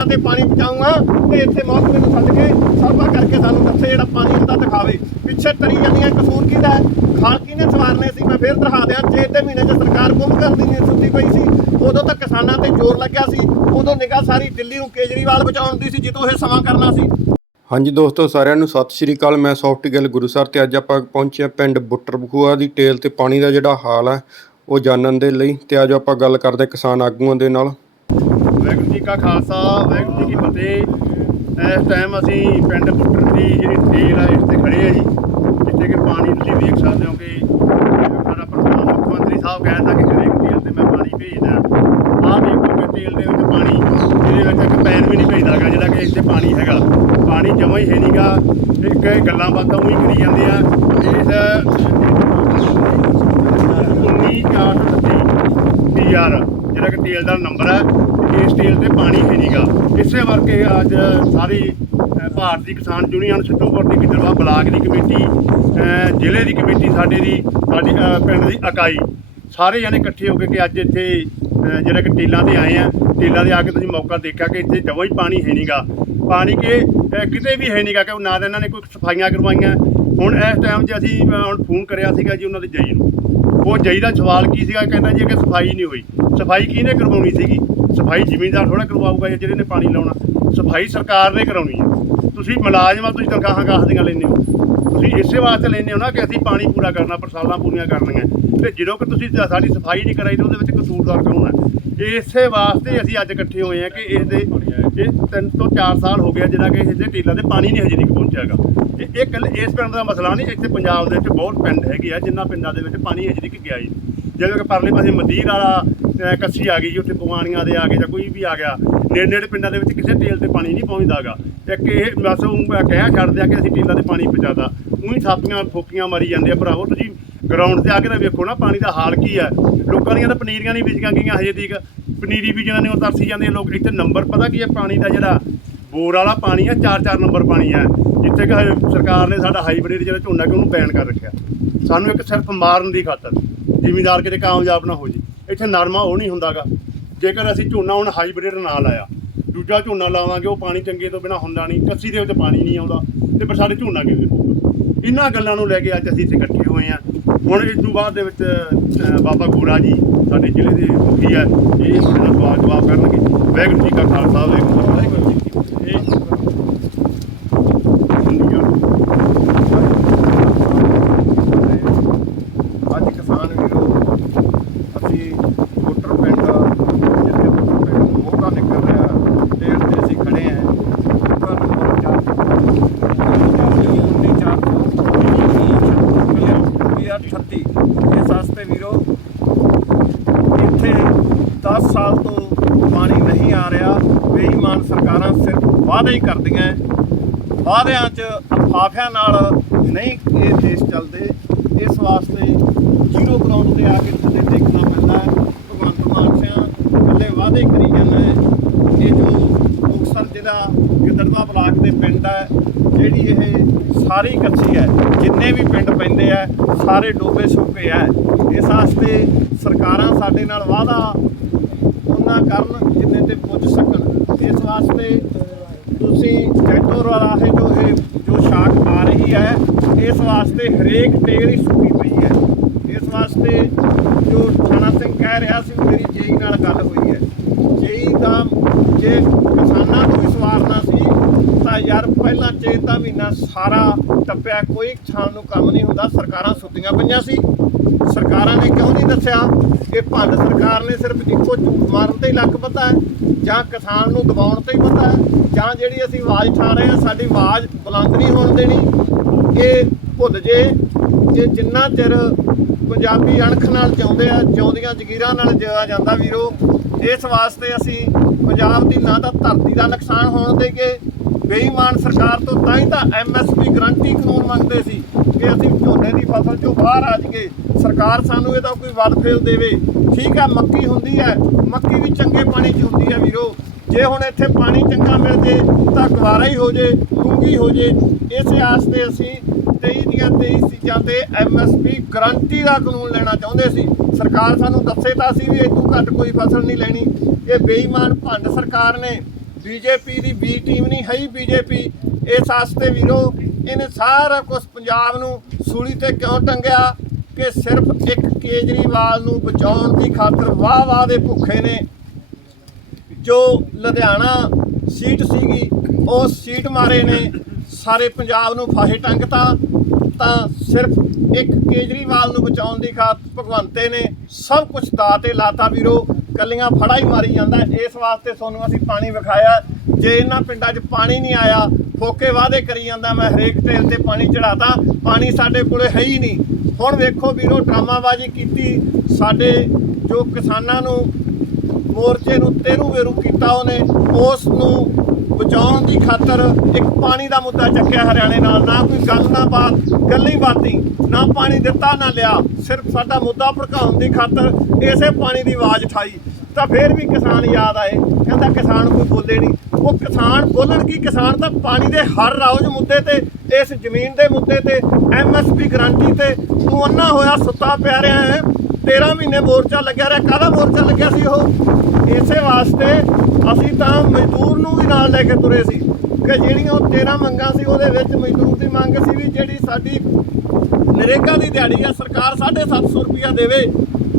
ਤੇ ਪਾਣੀ ਪਹੁੰਚਾਊਗਾ ਤੇ ਇੱਥੇ ਮੌਸਮ ਨੂੰ ਛੱਡ ਕੇ ਸਰਵਾ ਕਰਕੇ ਸਾਨੂੰ ਦੱਸੇ ਜਿਹੜਾ ਪਾਣੀ ਹੁੰਦਾ ਦਿਖਾਵੇ। ਪਿੱਛੇ ਤਰੀ ਜਾਂਦੀਆਂ ਕਸੂਰ ਕਿਹਦਾ ਹੈ? ਖਾਲ ਸਵਾਰਨੇ ਸੀ? ਮੈਂ ਫੇਰ ਦਿਖਾ ਦਿਆਂ ਛੇ ਤੇ ਮਹੀਨੇ 'ਚ ਸਰਕਾਰ ਗੁੰਮ ਕਰਦੀ ਨਹੀਂ ਸੁੱਤੀ ਪਈ ਸੀ, ਉਦੋਂ ਤਾਂ ਕਿਸਾਨਾਂ ਤੇ ਜ਼ੋਰ ਲੱਗਿਆ ਸੀ, ਉਦੋਂ ਨਿਗਾਹ ਸਾਰੀ ਦਿੱਲੀ ਨੂੰ ਕੇਜਰੀਵਾਲ ਬਚਾਉਣ ਦੀ ਸੀ ਜਦੋਂ ਇਹ ਸਮਾਂ ਕਰਨਾ ਸੀ। ਹਾਂਜੀ ਦੋਸਤੋ, ਸਾਰਿਆਂ ਨੂੰ ਸਤਿ ਸ਼੍ਰੀ ਅਕਾਲ। ਮੈਂ ਸੌਫਟ ਗਿੱਲ ਗੁਰੂਸਰ ਤੇ ਅੱਜ ਆਪਾਂ ਪਹੁੰਚੇ ਹਾਂ ਪਿੰਡ ਬੁੱਟਰ ਬਖੂਆ ਦੀ ਟੇਲ ਤੇ ਪਾਣੀ ਦਾ ਜਿਹੜਾ ਹਾਲ ਹੈ, ਉਹ ਜਾਣਨ ਦੇ ਲਈ। ਤੇ ਅੱਜ ਆਪਾਂ ਗੱਲ ਕਰਦੇ ਕਿਸਾਨ ਆਗੂਆਂ ਦੇ ਨਾਲ। ਵਾਹਿਗੁਰੂ ਜੀ ਕਾ ਖਾਲਸਾ, ਵਾਹਿਗੁਰੂ ਜੀ ਕੀ ਫਤਿਹ। ਇਸ ਟਾਈਮ ਅਸੀਂ ਪਿੰਡ ਬੁੱਟਰ ਦੀ ਜਿਹੜੀ ਟੇਲ ਆ, ਇਸ ਤੇ ਖੜੇ ਆ ਜੀ। ਜਿੱਥੇ ਕਿ ਪਾਣੀ ਤੁਸੀਂ ਵੇਖ ਸਕਦੇ ਹੋ ਕਿ ਸਾਡਾ ਪ੍ਰਧਾਨ ਮੁੱਖ ਮੰਤਰੀ ਸਾਹਿਬ ਕਹਿੰਦਾ ਕਿ ਹਰੇਕ ਤੇਲ ਤੇ ਮੈਂ ਪਾਣੀ ਭੇਜਦਾ। ਆਹ ਦੇਖੋ ਕਿ ਟੇਲ ਦੇ ਵਿੱਚ ਪਾਣੀ ਇਹਦੇ ਵਿੱਚ ਇੱਕ ਪੈਨ ਵੀ ਨਹੀਂ ਭੇਜਦਾਗਾ ਜਿਹੜਾ ਕਿ ਇੱਥੇ ਪਾਣੀ ਹੈਗਾ। ਪਾਣੀ ਜਮਾ ਹੀ ਹੈ ਨਹੀਂਗਾ ਇੱਕ ਗੱਲਾਂ ਬਾਤਾਂ ਉਹੀ ਕਰੀ ਜਾਂਦੇ ਆ। ਇਸ ਯਾਰ ਜਿਹੜਾ ਕਿ ਤੇਲ ਦਾ ਨੰਬਰ ਹੈ ਇਸ ਤੇਲ ਤੇ ਪਾਣੀ ਹੈ ਨਹੀਂਗਾ ਇਸੇ ਕਰਕੇ ਅੱਜ ਸਾਰੀ ਭਾਰਤੀ ਕਿਸਾਨ ਯੂਨੀਅਨ ਸਿੱਧੂਪੁਰ ਦੀ ਗਿੱਦੜਵਾ ਬਲਾਕ ਦੀ ਕਮੇਟੀ ਜ਼ਿਲ੍ਹੇ ਦੀ ਕਮੇਟੀ, ਸਾਡੇ ਦੀ, ਸਾਡੀ ਪਿੰਡ ਦੀ ਇਕਾਈ। ਸਾਰੇ ਜਣੇ ਇਕੱਠੇ ਹੋ ਕੇ ਕਿ ਅੱਜ ਇੱਥੇ ਜਿਹੜਾ ਕਿ ਟੇਲਾਂ ਤੇ ਆਏ ਆ ਟੇਲਾਂ ਤੇ ਆ ਕੇ ਤੁਸੀਂ ਮੌਕਾ ਦੇਖਿਆ ਕਿ ਇੱਥੇ ਜਵਾ ਹੀ ਪਾਣੀ ਹੈ ਨਹੀਂਗਾ ਪਾਣੀ ਕੇ ਕਿਤੇ ਵੀ ਹੈ ਨਹੀਂਗਾ ਕਿ ਨਾ ਤਾਂ ਇਹਨਾਂ ਨੇ ਕੋਈ ਸਫਾਈਆਂ ਕਰਵਾਈਆਂ ਹੁਣ ਇਸ ਟਾਈਮ 'ਚ ਅਸੀਂ ਅ, ਹੁਣ ਫੋਨ ਕਰਿਆ ਸੀਗਾ ਜੀ ਉਹਨਾਂ ਦੇ ਜਈ ਨੂੰ। ਉਹ ਜਈ ਦਾ ਸਵਾਲ ਕੀ ਸੀਗਾ ਕਹਿੰਦਾ ਜੀ ਕਿ ਸਫ਼ਾਈ ਨਹੀਂ ਹੋਈ। ਸਫ਼ਾਈ ਕਿਹਨੇ ਕਰਵਾਉਣੀ ਸੀਗੀ? ਸਫ਼ਾਈ ਜ਼ਿਮੀਂਦਾਰ ਥੋੜਾ ਕਰਵਾਊਗਾ ਜਾਂ ਜਿਹਦੇ ਨੇ ਪਾਣੀ ਲਾਉਣਾ। ਸਫ਼ਾਈ ਸਰਕਾਰ ਨੇ ਕਰਾਉਣੀ ਹੈ। ਤੁਸੀਂ ਮੁਲਾਜ਼ਮਾਂ ਤੁਸੀਂ ਤਨਖਾਹਾਂ ਕਾਹ ਦੀਆਂ ਲੈਂਦੇ ਹੋ। ਤੁਸੀਂ ਇਸੇ ਵਾਸਤੇ ਲੈਂਦੇ ਹੋ ਨਾ ਕਿ ਅਸੀਂ ਪਾਣੀ ਪੂਰਾ ਕਰਨਾ ਪਰਸਾਲਾਂ ਪੂਰੀਆਂ ਕਰਨੀਆਂ। ਤੇ ਜਦੋਂ ਕਿ ਤੁਸੀਂ ਸਾਡੀ ਸਫ਼ਾਈ ਨਹੀਂ ਕਰਾਈ ਤਾਂ ਉਹਦੇ ਵਿੱਚ ਕਸੂਰਦਾਰ ਕੌਣ ਹੈ? ਇਸੇ ਵਾਸਤੇ ਅਸੀਂ ਅੱਜ ਇਕੱਠੇ ਹੋਏ ਆ ਕਿ ਇਸ ਦੇ ਇਹ ਤਿੰਨ ਤੋਂ 4 ਸਾਲ ਹੋ ਗਿਆ ਜਿਹੜਾ ਕਿ ਇਸ ਦੇ ਟੀਲਾਂ ਤੇ ਪਾਣੀ ਨਹੀਂ ਹਜੇ ਤੱਕ ਪਹੁੰਚਿਆਗਾ ਇਹ ਇਹ ਕੱਲ ਇਸ ਪਿੰਡ ਦਾ ਮਸਲਾ ਨਹੀਂ, ਇੱਥੇ ਪੰਜਾਬ ਦੇ ਵਿੱਚ ਬਹੁਤ ਪਿੰਡ ਹੈਗੇ ਆ ਜਿਨ੍ਹਾਂ ਪਿੰਡਾਂ ਦੇ ਵਿੱਚ ਪਾਣੀ ਹਜੇ ਤੱਕ ਗਿਆ ਹੀ ਨਹੀਂ। ਜਿਵੇਂ ਕਿ ਪਰਲੇ ਪਾਸੇ ਮਦੀਰ ਵਾਲਾ ਕੱਸੀ ਆ ਗਈ ਜੀ, ਉੱਥੇ ਪਵਾਨੀਆਂ ਦੇ ਆ ਗਏ ਜਾਂ ਕੋਈ ਵੀ ਆ ਗਿਆ ਨੇੜੇ ਨੇੜੇ ਪਿੰਡਾਂ ਦੇ ਵਿੱਚ ਕਿਸੇ ਤੇਲ ਤੇ ਪਾਣੀ ਨਹੀਂ ਪਹੁੰਚਦਾਗਾ ਇੱਕ ਇਹ ਬਸ ਊਂ ਕਹਿ ਛੱਡਦੇ ਆ ਕਿ ਅਸੀਂ ਟੇਲਾਂ ਤੇ ਪਾਣੀ ਪਹੁੰਚਾਦਾ ਉਹੀ ਥਾਪੀਆਂ, ਫੋਕੀਆਂ ਮਾਰੀ ਜਾਂਦੇ ਆ ਭਰਾਵੋ, ਤੁਸੀਂ ਗਰਾਊਂਡ ਤੇ ਆ ਕੇ ਤਾਂ ਵੇਖੋ ਨਾ, ਪਾਣੀ ਦਾ ਹਾਲ ਕੀ ਹੈ ਲੋਕਾਂ ਦੀਆਂ ਤਾਂ ਪਨੀਰੀਆਂ ਨਹੀਂ ਵਿਚੀਆਂ ਗਈਆਂ ਹਜੇ ਤੀਕ। ਪਨੀਰੀ ਵੀ ਨੇ ਉਹ ਤਰਸੀ ਜਾਂਦੇ ਲੋਕ। ਇੱਥੇ ਨੰਬਰ ਪਤਾ ਕੀ ਹੈ ਪਾਣੀ ਦਾ ਜਿਹੜਾ ਬੋਰ ਵਾਲਾ ਪਾਣੀ ਆ 4-4 ਨੰਬਰ ਪਾਣੀ ਹੈ ਜਿੱਥੇ ਕਿ ਸਰਕਾਰ ਨੇ ਸਾਡਾ ਹਾਈਬ੍ਰਿਡ ਜਿਹੜਾ ਝੋਨਾ ਕਿ ਉਹਨੂੰ ਬੈਨ ਕਰ ਰੱਖਿਆ। ਸਾਨੂੰ ਇੱਕ ਸਿਰਫ ਮਾਰਨ ਦੀ ਖਾਤਰ, ਜ਼ਿਮੀਦਾਰ ਕਿਤੇ ਕਾਮਯਾਬ ਨਾ ਹੋ ਜੇ ਇੱਥੇ ਨਰਮਾ ਉਹ ਨਹੀਂ ਹੁੰਦਾਗਾ। ਜੇਕਰ ਅਸੀਂ ਝੋਨਾ ਹੁਣ ਹਾਈਬ੍ਰਿਡ ਨਾ ਲਾਇਆ ਦੂਜਾ ਝੋਨਾ ਲਾਵਾਂਗੇ, ਉਹ ਪਾਣੀ ਚੰਗੇ ਤੋਂ ਬਿਨਾ ਹੁੰਦਾ ਨਹੀਂ, ਕੱਸੀ ਦੇ ਵਿੱਚ ਪਾਣੀ ਨਹੀਂ ਆਉਂਦਾ, ਤੇ ਫਿਰ ਸਾਡੇ ਝੋਨਾ ਕਿਵੇਂ ਹੋਊਗਾ? ਇਹਨਾਂ ਗੱਲਾਂ ਨੂੰ ਲੈ ਕੇ ਅੱਜ ਅਸੀਂ ਇੱਥੇ ਇਕੱਠੇ ਹੋਏ ਆ ਹੁਣ ਇਸ ਤੋਂ ਬਾਅਦ ਦੇ ਵਿੱਚ ਬਾਬਾ ਗੋਰਾ ਜੀ, ਸਾਡੇ ਜ਼ਿਲ੍ਹੇ ਦੇ ਮੁਖੀ ਹੈ ਇਹ ਸਾਡੇ ਨਾਲ ਸਵਾਲ ਜਵਾਬ ਕਰਨਗੇ। ਵਾਹਿਗੁਰੂ ਜੀ ਕਾ ਖਾਲਸਾ, ਵਾਹਿਗੁਰੂ ਜੀ ਕੀ ਫਤਿਹ ਇਹ ਅੱਜ ਕਿਸਾਨ ਵੀਰੋ ਅਸੀਂ ਵੋਟਰ ਪਿੰਡ ਜਿੱਥੇ ਵੋਟਰ ਪਿੰਡ ਨੂੰ ਮੋਹਰਾ ਨਿਕਲ ਰਿਹਾ ਟੇਲ ਤੇ ਅਸੀਂ ਖੜੇ ਆਂ ਮੋਹਰਾ ਨੰਬਰ 4 ਇਸ ਵਾਸਤੇ ਵੀਰੋ ਇੱਥੇ 10 ਸਾਲ ਤੋਂ ਪਾਣੀ ਨਹੀਂ ਆ ਰਿਹਾ ਬੇਈਮਾਨ ਸਰਕਾਰਾਂ ਸਿਰਫ ਵਾਅਦੇ ਹੀ ਕਰਦੀਆਂ ਵਾਅਦਿਆਂ 'ਚ ਅਫਾਫਿਆਂ ਨਾਲ ਨਹੀਂ ਇਹ ਦੇਸ਼ ਚੱਲਦੇ। ਇਸ ਵਾਸਤੇ ਜ਼ੀਰੋ ਗਰਾਊਂਡ ਤੇ ਆ ਕੇ ਥੱਲੇ ਦੇਖਣਾ ਪੈਂਦਾ ਹੈ ਭਗਵੰਤ ਮਾਨ ਸਿਆ ਇਕੱਲੇ ਵਾਅਦੇ ਕਰੀ ਜਾਂਦਾ ਹੈ ਇਹ ਜੋ ਮੁਕਤਸਰ ਜ਼ਿਲ੍ਹਾ ਗਿੱਦੜਵਾ ਬਲਾਕ ਦੇ ਪਿੰਡ ਹੈ ਜਿਹੜੀ ਇਹ ਸਾਰੀ ਕੱਚੀ ਹੈ ਜਿੰਨੇ ਵੀ ਪਿੰਡ ਪੈਂਦੇ ਆ ਸਾਰੇ ਡੋਬੇ ਸੁੱਕੇ ਆ ਇਸ ਵਾਸਤੇ ਸਰਕਾਰਾਂ ਸਾਡੇ ਨਾਲ ਵਾਅਦਾ ਉਹਨਾਂ ਕਰਨ ਜਿੰਨੇ ਤੇ ਪੁੱਜ ਸਕਣ ਇਸ ਵਾਸਤੇ ਤੁਸੀਂ ਜੈਤੋਰ ਵਾਲਾ ਹੈ ਜੋ ਇਹ ਜੋ ਸ਼ਾਕ ਆ ਰਹੀ ਹੈ, ਇਸ ਵਾਸਤੇ ਹਰੇਕ ਤੇਲ ਹੀ ਸੁੱਕੀ ਪਈ ਹੈ। ਇਸ ਵਾਸਤੇ ਜੋ ਥਾਣਾ ਸਿੰਘ ਕਹਿ ਰਿਹਾ ਸੀ, ਮੇਰੀ ਜੇਈ ਨਾਲ ਗੱਲ ਹੋਈ ਹੈ। ਜੇਈ ਦਾ ਜੇ ਕਿਸਾਨਾਂ ਨੂੰ ਵੀ ਸਵਾਰਨਾ ਸੀ, ਤਾਂ ਯਾਰ ਪਹਿਲਾਂ ਚੇਤ ਦਾ ਮਹੀਨਾ ਸਾਰਾ ਟੱਪਿਆ, ਕੋਈ ਛਾਣ ਨੂੰ ਕੰਮ ਨਹੀਂ ਹੁੰਦਾ, ਸਰਕਾਰਾਂ ਸੁੱਤੀਆਂ ਪਈਆਂ ਸੀ। ਸਰਕਾਰਾਂ ਨੇ ਕਿਉਂ ਨਹੀਂ ਦੱਸਿਆ? ਕਿ ਭੰਡ ਸਰਕਾਰ ਨੇ ਸਿਰਫ ਇੱਕੋ ਝੂਠ ਮਾਰਨ ਤੇ ਹੀ ਲੱਕ ਪਤਾ ਹੈ, ਜਾਂ ਕਿਸਾਨ ਨੂੰ ਦਬਾਉਣ ਤੇ ਹੀ ਪਤਾ ਹੈ, ਜਾਂ ਜਿਹੜੀ ਅਸੀਂ ਆਵਾਜ਼ ਉਠਾ ਰਹੇ ਹਾਂ, ਸਾਡੀ ਆਵਾਜ਼ ਬੁਲੰਦ ਨਹੀਂ ਹੋਣ ਦੇਣੀ। ਇਹ ਭੁੱਲ ਜੇ ਕਿ ਜਿੰਨਾ ਚਿਰ ਪੰਜਾਬੀ ਅਣਖ ਨਾਲ ਜਿਉਂਦੇ ਆ, ਜਿਉਂਦੀਆਂ ਜਗੀਰਾਂ ਨਾਲ ਜਿਆ ਜਾਂਦਾ ਵੀਰੋ, ਇਸ ਵਾਸਤੇ ਅਸੀਂ ਪੰਜਾਬ ਦੀ ਨਾ ਤਾਂ ਧਰਤੀ ਦਾ ਨੁਕਸਾਨ ਹੋਣ ਦੇਗੇ ਬੇਈਮਾਨ ਸਰਕਾਰ ਤੋਂ ਤਾਂ ਹੀ ਤਾਂ ਐਮਐਸਪੀ ਗਰੰਟੀ ਕਾਨੂੰਨ ਮੰਗਦੇ ਸੀ ਕਿ ਅਸੀਂ ਝੋਨੇ ਦੀ ਫਸਲ ਚੋਂ ਬਾਹਰ ਆ ਜਾਈਏ। ਸਰਕਾਰ ਸਾਨੂੰ ਇਹਦਾ ਕੋਈ ਵੱਧ ਫੇਲ ਦੇਵੇ। ਠੀਕ ਹੈ, ਮੱਕੀ ਹੁੰਦੀ ਹੈ, ਮੱਕੀ ਵੀ ਚੰਗੇ ਪਾਣੀ 'ਚ ਹੁੰਦੀ ਹੈ ਵੀਰੋ। ਜੇ ਹੁਣ ਇੱਥੇ ਪਾਣੀ ਚੰਗਾ ਮਿਲ ਜੇ, ਤਾਂ ਗਵਾਰਾ ਹੀ ਹੋ ਜੇ ਡੂੰਗੀ ਹੋ ਜੇ। ਇਸੇ ਆਸਤੇ ਅਸੀਂ 23 ਦੀਆਂ 23 ਚੀਜ਼ਾਂ ਤੇ ਐਮਐਸਪੀ ਗਰੰਟੀ ਦਾ ਕਾਨੂੰਨ ਲੈਣਾ ਚਾਹੁੰਦੇ ਸੀ। ਸਰਕਾਰ ਸਾਨੂੰ ਦੱਸੇ ਤਾਂ ਸੀ ਵੀ ਇਹ ਘੱਟ ਕੋਈ ਫਸਲ ਨਹੀਂ ਲੈਣੀ। ਇਹ ਬੇਈਮਾਨ ਭੰਡ ਸਰਕਾਰ ਨੇ ਬੀਜੇਪੀ ਦੀ ਬੀ ਟੀਮ ਨਹੀਂ ਹੈ ਬੀਜੇਪੀ। ਇਸ ਵਾਸਤੇ ਵੀਰੋ, ਇਹਨੇ ਸਾਰਾ ਕੁਝ ਪੰਜਾਬ ਨੂੰ ਸੂਲੀ ਤੇ ਕਿਉਂ ਟੰਗਿਆ ਕਿ ਸਿਰਫ ਇੱਕ ਕੇਜਰੀਵਾਲ ਨੂੰ ਬਚਾਉਣ ਦੀ ਖਾਤਰ ਵਾਹ ਵਾਹ ਦੇ ਭੁੱਖੇ ਨੇ। ਜੋ ਲੁਧਿਆਣਾ ਸੀਟ ਸੀਗੀ, ਉਹ ਸੀਟ ਮਾਰੇ ਨੇ। ਸਾਰੇ ਪੰਜਾਬ ਨੂੰ ਫਾਹੇ ਟੰਗਤਾ, ਤਾਂ ਸਿਰਫ ਇੱਕ ਕੇਜਰੀਵਾਲ ਨੂੰ ਬਚਾਉਣ ਦੀ ਖਾਤਰ ਭਗਵੰਤੇ ਨੇ ਸਭ ਕੁਝ ਦਾ ਤੇ ਲਾਤਾ ਵੀਰੋ। ਕੱਲੀਆਂ ਫੜਾ ਹੀ ਮਾਰੀ ਜਾਂਦਾ। ਇਸ ਵਾਸਤੇ ਤੁਹਾਨੂੰ ਅਸੀਂ ਪਾਣੀ ਵਿਖਾਇਆ। ਜੇ ਇਹਨਾਂ ਪਿੰਡਾਂ 'ਚ ਪਾਣੀ ਨਹੀਂ ਆਇਆ ਫੋਕੇ ਵਾਅਦੇ ਕਰੀ ਜਾਂਦਾ। ਮੈਂ ਹਰੇਕ ਢੇਲ ਤੇ ਪਾਣੀ ਚੜਾਤਾ ਪਾਣੀ ਸਾਡੇ ਕੋਲੇ ਹੈ ਹੀ ਨਹੀਂ। ਹੁਣ ਵੇਖੋ ਵੀਰੋ, ਡਰਾਮਾਬਾਜ਼ੀ ਕੀਤੀ। ਸਾਡੇ ਜੋ ਕਿਸਾਨਾਂ ਨੂੰ ਮੋਰਚੇ ਨੂੰ ਤੇਰੂ ਵੇਰੂ ਕੀਤਾ ਉਹਨੇ, ਉਸ ਨੂੰ ਬਚਾਉਣ ਦੀ ਖਾਤਰ ਇੱਕ ਪਾਣੀ ਦਾ ਮੁੱਦਾ ਚੱਕਿਆ ਹਰਿਆਣੇ ਨਾਲ। ਨਾ ਕੋਈ ਗੱਲ, ਨਾ ਬਾਤ, ਗੱਲ ਬਾਤੀ। ਨਾ ਪਾਣੀ ਦਿੱਤਾ, ਨਾ ਲਿਆ। ਸਿਰਫ ਸਾਡਾ ਮੁੱਦਾ ਭੜਕਾਉਣ ਦੀ ਖਾਤਰ ਇਸੇ ਪਾਣੀ ਦੀ ਆਵਾਜ਼ ਉਠਾਈ। ਤਾਂ ਫੇਰ ਵੀ ਕਿਸਾਨ ਯਾਦ ਆਏ। ਕਹਿੰਦਾ ਕਿਸਾਨ ਕੋਈ ਬੋਲੇ ਨਹੀਂ ਉਹ ਕਿਸਾਨ ਬੋਲਣ ਕੀ? ਕਿਸਾਨ ਤਾਂ ਪਾਣੀ ਦੇ ਹਰ ਰੌਜ ਮੁੱਦੇ ਤੇ, ਇਸ ਜ਼ਮੀਨ ਦੇ ਮੁੱਦੇ ਤੇ ਐਮਐਸਪੀ ਗਰੰਟੀ ਤੇ ਤੂੰ ਅੰਨਾ ਹੋਇਆ ਸੁੱਤਾ ਪਿਆ ਰਿਹਾ ਹੈ। 13 ਮਹੀਨੇ ਮੋਰਚਾ ਲੱਗਿਆ ਰਿਹਾ। ਕਾਹਦਾ ਮੋਰਚਾ ਲੱਗਿਆ ਸੀ ਉਹ? ਇਸੇ ਵਾਸਤੇ ਅਸੀਂ ਤਾਂ ਮਜ਼ਦੂਰ ਨੂੰ ਵੀ ਨਾਲ ਲੈ ਕੇ ਤੁਰੇ ਸੀ। ਕਿ ਜਿਹੜੀਆਂ ਉਹ 13 ਮੰਗਾਂ ਸੀ, ਉਹਦੇ ਵਿੱਚ ਮਜ਼ਦੂਰ ਦੀ ਮੰਗ ਸੀ ਵੀ ਜਿਹੜੀ ਸਾਡੀ ਨਰੇਗਾ ਦੀ ਦਿਹਾੜੀ ਆ, ਸਰਕਾਰ 750 ਰੁਪਇਆ ਦੇਵੇ।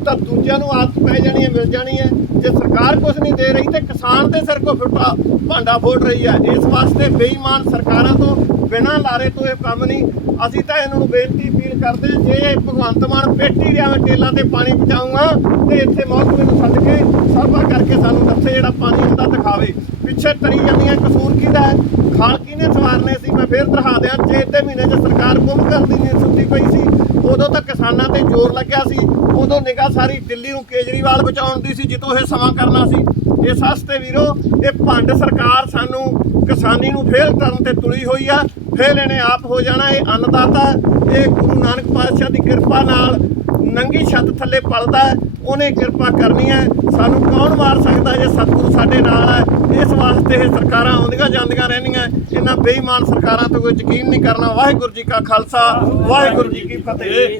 ਤਾਂ ਦੂਜਿਆਂ ਨੂੰ ਆਦਤ ਪੈ ਜਾਣੀ ਹੈ ਮਿਲ ਜਾਣੀ ਹੈ। ਜੇ ਸਰਕਾਰ ਕੁਝ ਨਹੀਂ ਦੇ ਰਹੀ ਤੇ ਕਿਸਾਨ ਦੇ ਸਿਰ ਕੋ ਫਿੱਟਾ ਭਾਂਡਾ ਫੋੜ ਰਹੀ ਹੈ। ਇਸ ਵਾਸਤੇ ਬੇਈਮਾਨ ਸਰਕਾਰਾਂ ਤੋਂ ਬਿਨਾਂ ਲਾਰੇ ਤੋਂ ਇਹ ਕੰਮ ਨਹੀਂ। ਅਸੀਂ ਤਾਂ ਇਹਨਾਂ ਨੂੰ ਬੇਨਤੀ ਅਪੀਲ ਕਰਦੇ ਹਾਂ, ਜੇ ਭਗਵੰਤ ਮਾਨ ਪੇਟੀ ਰਿਆ ਮੈਂ ਟੇਲਾਂ ਤੇ ਪਾਣੀ ਪਹੁੰਚਾਊਗਾ ਤੇ ਇੱਥੇ ਮੌਕਮੇ ਨੂੰ ਸੱਦ ਕੇ ਸਰਵਾ ਕਰਕੇ ਸਾਨੂੰ ਦੱਸੇ ਜਿਹੜਾ ਪਾਣੀ ਹੁੰਦਾ ਦਿਖਾਵੇ। ਪਿੱਛੇ ਤਰੀ ਜਾਂਦੀਆਂ ਕਸੂਰ ਕਿਹਦਾ ਹੈ? ਖਾਲ ਕਿਹਨੇ ਸਵਾਰਨੇ ਸੀ ਮੈਂ ਫੇਰ ਦਿਖਾ ਦਿਆਂ ਚੇਤ ਮਹੀਨੇ 'ਚ ਸਰਕਾਰ ਗੁੰਮ ਕਰਦੀ ਨਹੀਂ ਸੁੱਤੀ ਪਈ ਸੀ, ਉਦੋਂ ਤਾਂ ਕਿਸਾਨਾਂ ਤੇ ਜ਼ੋਰ ਲੱਗਿਆ ਸੀ। ਉਦੋਂ ਨਿਗਾਹ ਸਾਰੀ ਦਿੱਲੀ ਨੂੰ ਕੇਜਰੀਵਾਲ ਬਚਾਉਣ ਦੀ ਸੀ, ਜਿੱਤੋਂ ਇਹ ਸਮਾਂ ਕਰਨਾ ਸੀ। ਇਸ ਵਾਸਤੇ ਵੀਰੋ, ਇਹ ਭੰਡ ਸਰਕਾਰ ਸਾਨੂੰ ਕਿਸਾਨੀ ਨੂੰ ਫੇਲ ਕਰਨ ਤੇ ਤੁਲੀ ਹੋਈ ਆ। ਫੇਲ ਇਹਨੇ ਆਪ ਹੋ ਜਾਣਾ ਇਹ ਅੰਨਦਾਤਾ। ਇਹ ਗੁਰੂ ਨਾਨਕ ਪਾਤਸ਼ਾਹ ਦੀ ਕਿਰਪਾ ਨਾਲ ਨੰਗੀ ਛੱਤ ਥੱਲੇ ਪਲਦਾ। ਉਹਨੇ ਕਿਰਪਾ ਕਰਨੀ ਹੈ। ਸਾਨੂੰ ਕੌਣ ਮਾਰ ਸਕਦਾ ਜੇ ਸਤਿਗੁਰੂ ਸਾਡੇ ਨਾਲ ਹੈ? ਇਸ ਵਾਸਤੇ ਇਹ ਸਰਕਾਰਾਂ ਆਉਂਦੀਆਂ ਜਾਂਦੀਆਂ ਰਹਿੰਦੀਆਂ। ਇਹਨਾਂ ਬੇਈਮਾਨ ਸਰਕਾਰਾਂ ਤੋਂ ਕੋਈ ਯਕੀਨ ਨਹੀਂ ਕਰਨਾ। ਵਾਹਿਗੁਰੂ ਜੀ ਕਾ ਖਾਲਸਾ, ਵਾਹਿਗੁਰੂ ਜੀ ਕੀ ਫਤਿਹ।